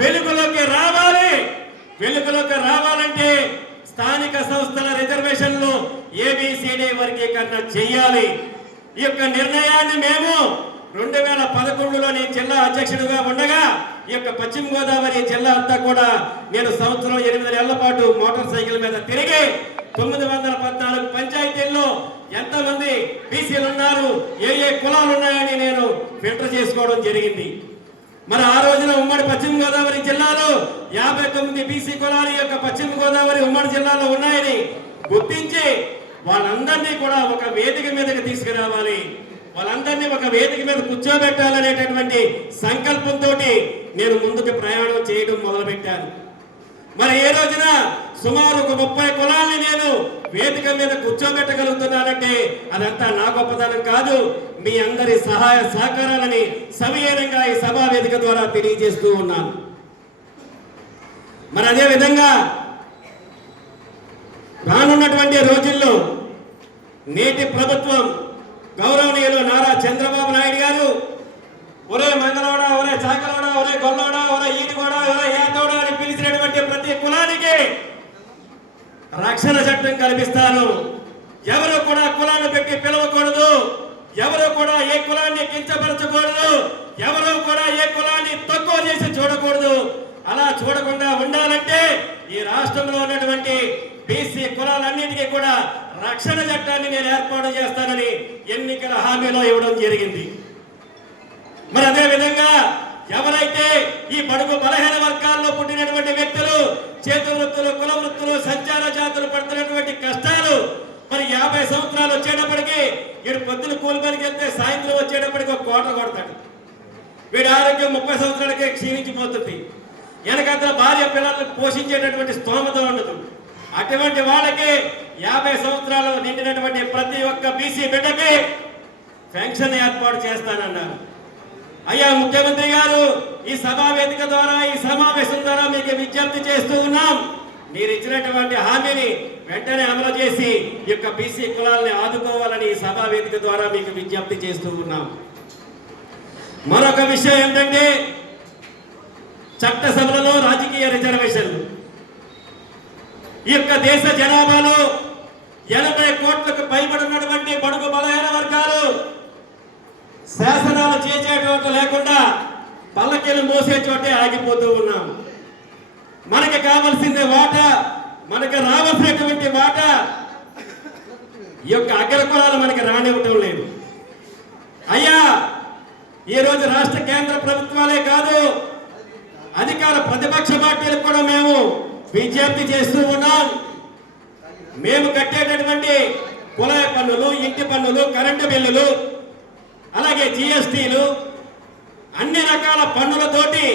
వెలుగులోకి రావాలి. వెలుగులోకి రావాలంటే స్థానిక సంస్థల రిజర్వేషన్లు ఏబిసిడి వర్గీకరణ చేయాలి. ఈ యొక్క నిర్ణయాన్ని మేము 2011లో నేను జిల్లా అధ్యక్షుడిగా ఉండగా ఈ యొక్క పశ్చిమ గోదావరి జిల్లా అంతా కూడా నేను సంవత్సరం 8 నెలల పాటు మోటార్ సైకిల్ మీద తిరిగి 914 పంచాయతీల్లో ఎంతమంది బీసీలు ఉన్నారు, ఏ కులాలు ఉన్నాయని నేను ఫిల్టర్ చేసుకోవడం జరిగింది. మరి ఆ రోజున ఉమ్మడి పశ్చిమ గోదావరి జిల్లాలో 59 బీసీ కులాలు ఈ యొక్క పశ్చిమ గోదావరి ఉమ్మడి జిల్లాలో ఉన్నాయని గుర్తించి వాళ్ళందరినీ కూడా ఒక వేదిక మీదకి తీసుకురావాలి, వాళ్ళందరినీ ఒక వేదిక మీద కూర్చోబెట్టాలనేటటువంటి సంకల్పంతో నేను ముందుకు ప్రయాణం చేయడం మొదలుపెట్టాను. మరి ఏ రోజున సుమారు ఒక 30 కులాల్ని నేను వేదిక మీద కూర్చోబెట్టగలుగుతున్నానంటే అదంతా నా గొప్పతనం కాదు, మీ అందరి సహాయ సహకారాలని సవినయంగా ఈ సభా వేదిక ద్వారా తెలియజేస్తూ ఉన్నాను. మరి అదే విధంగా రానున్నటువంటి రోజుల్లో నేటి ప్రభుత్వం గౌరవనీయులు నారా చంద్రబాబు నాయుడు గారు ఒరే మంగళవాడ, ఒరే చాకలవాడ, ఒరే గొల్లవాడ, ఒరే ఈదిగోడ, ఒరే యాతోడ అని పిలిచినటువంటి ప్రతి కులానికి రక్షణ చట్టం కల్పిస్తాను. ఎవరు కూడా కులాన్ని పెట్టి పిలవకూడదు, ఎవరు కూడా ఏ కులాన్ని కించపరచకూడదు, ఎవరు కూడా ఏ కులాన్ని తక్కువ చేసి చూడకూడదు. అలా చూడకుండా ఉండాలంటే ఈ రాష్ట్రంలో ఉన్నటువంటి బీసీ కులాలన్నిటికీ కూడా రక్షణ చట్టాన్ని నేను ఏర్పాటు చేస్తానని ఎన్నికల హామీలో ఇవ్వడం జరిగింది. మరి అదే విధంగా ఎవరైతే ఈ బడుగు బలహీన వర్గాల్లో పుట్టినటువంటి వ్యక్తులు చేతు వృత్తులు, కుల వృత్తులు, సంచార జాతులు పడుతున్నటువంటి కష్టాలు, మరి 50 సంవత్సరాలు వచ్చేటప్పటికి వీడు పొద్దున కూలి పనికి వెళ్తే సాయంత్రం వచ్చేటప్పటికి ఒక కోట కొడతాడు, వీడి ఆరోగ్యం 30 సంవత్సరాలకే క్షీణించిపోతుంది, వెనకంతా భార్య పిల్లలను పోషించేటటువంటి స్తోమత ఉండదు. అటువంటి వాళ్ళకి 50 సంవత్సరాలు నిండినటువంటి ప్రతి ఒక్క బీసీ బిడ్డకి పెన్షన్ ఏర్పాటు చేస్తానన్నారు. అయ్యా ముఖ్యమంత్రి గారు, ఈ సభా వేదిక ద్వారా, ఈ సమావేశం ద్వారా మీకు విజ్ఞప్తి చేస్తూ ఉన్నాం, మీరు ఇచ్చినటువంటి హామీని వెంటనే అమలు చేసి ఈ యొక్క బీసీ కులాలని ఆదుకోవాలని ఈ సభా వేదిక ద్వారా మీకు విజ్ఞప్తి చేస్తూ ఉన్నాం. మరొక విషయం ఏంటంటే చట్టసభలలో రాజకీయ రిజర్వేషన్లు. ఈ యొక్క దేశ జనాభాలో 80 కోట్లకు పైబడినటువంటి బడుగు బలహీన వర్గాలు శాసనాలు చేసే చోట లేకుండా పల్లకీలు మోసే చోటే ఆగిపోతూ ఉన్నాం. మనకి కావలసింది వాటా, మనకి రావాల్సినటువంటి వాటా ఈ యొక్క అగ్రకులాలు మనకి రానివ్వటం లేదు. అయ్యా, ఈరోజు రాష్ట్ర కేంద్ర ప్రభుత్వాలే కాదు, అధికార ప్రతిపక్ష పార్టీలకు కూడా మేము విజ్ఞప్తి చేస్తూ ఉన్నాం. మేము కట్టేటటువంటి కుళాయి పన్నులు, ఇంటి పన్నులు, కరెంటు బిల్లులు, అలాగే జిఎస్టీలు, అన్ని రకాల పన్నులతోటి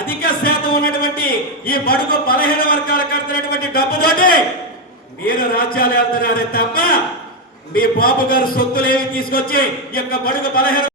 అధిక శాతం ఉన్నటువంటి ఈ బడుగు బలహీన వర్గాలు కడుతున్నటువంటి డబ్బుతోటి మీరు రాజ్యాలు వెళ్తున్నారే తప్ప మీ బాబు గారు సొత్తులు ఏమి తీసుకొచ్చి ఈ యొక్క బడుగు బలహీన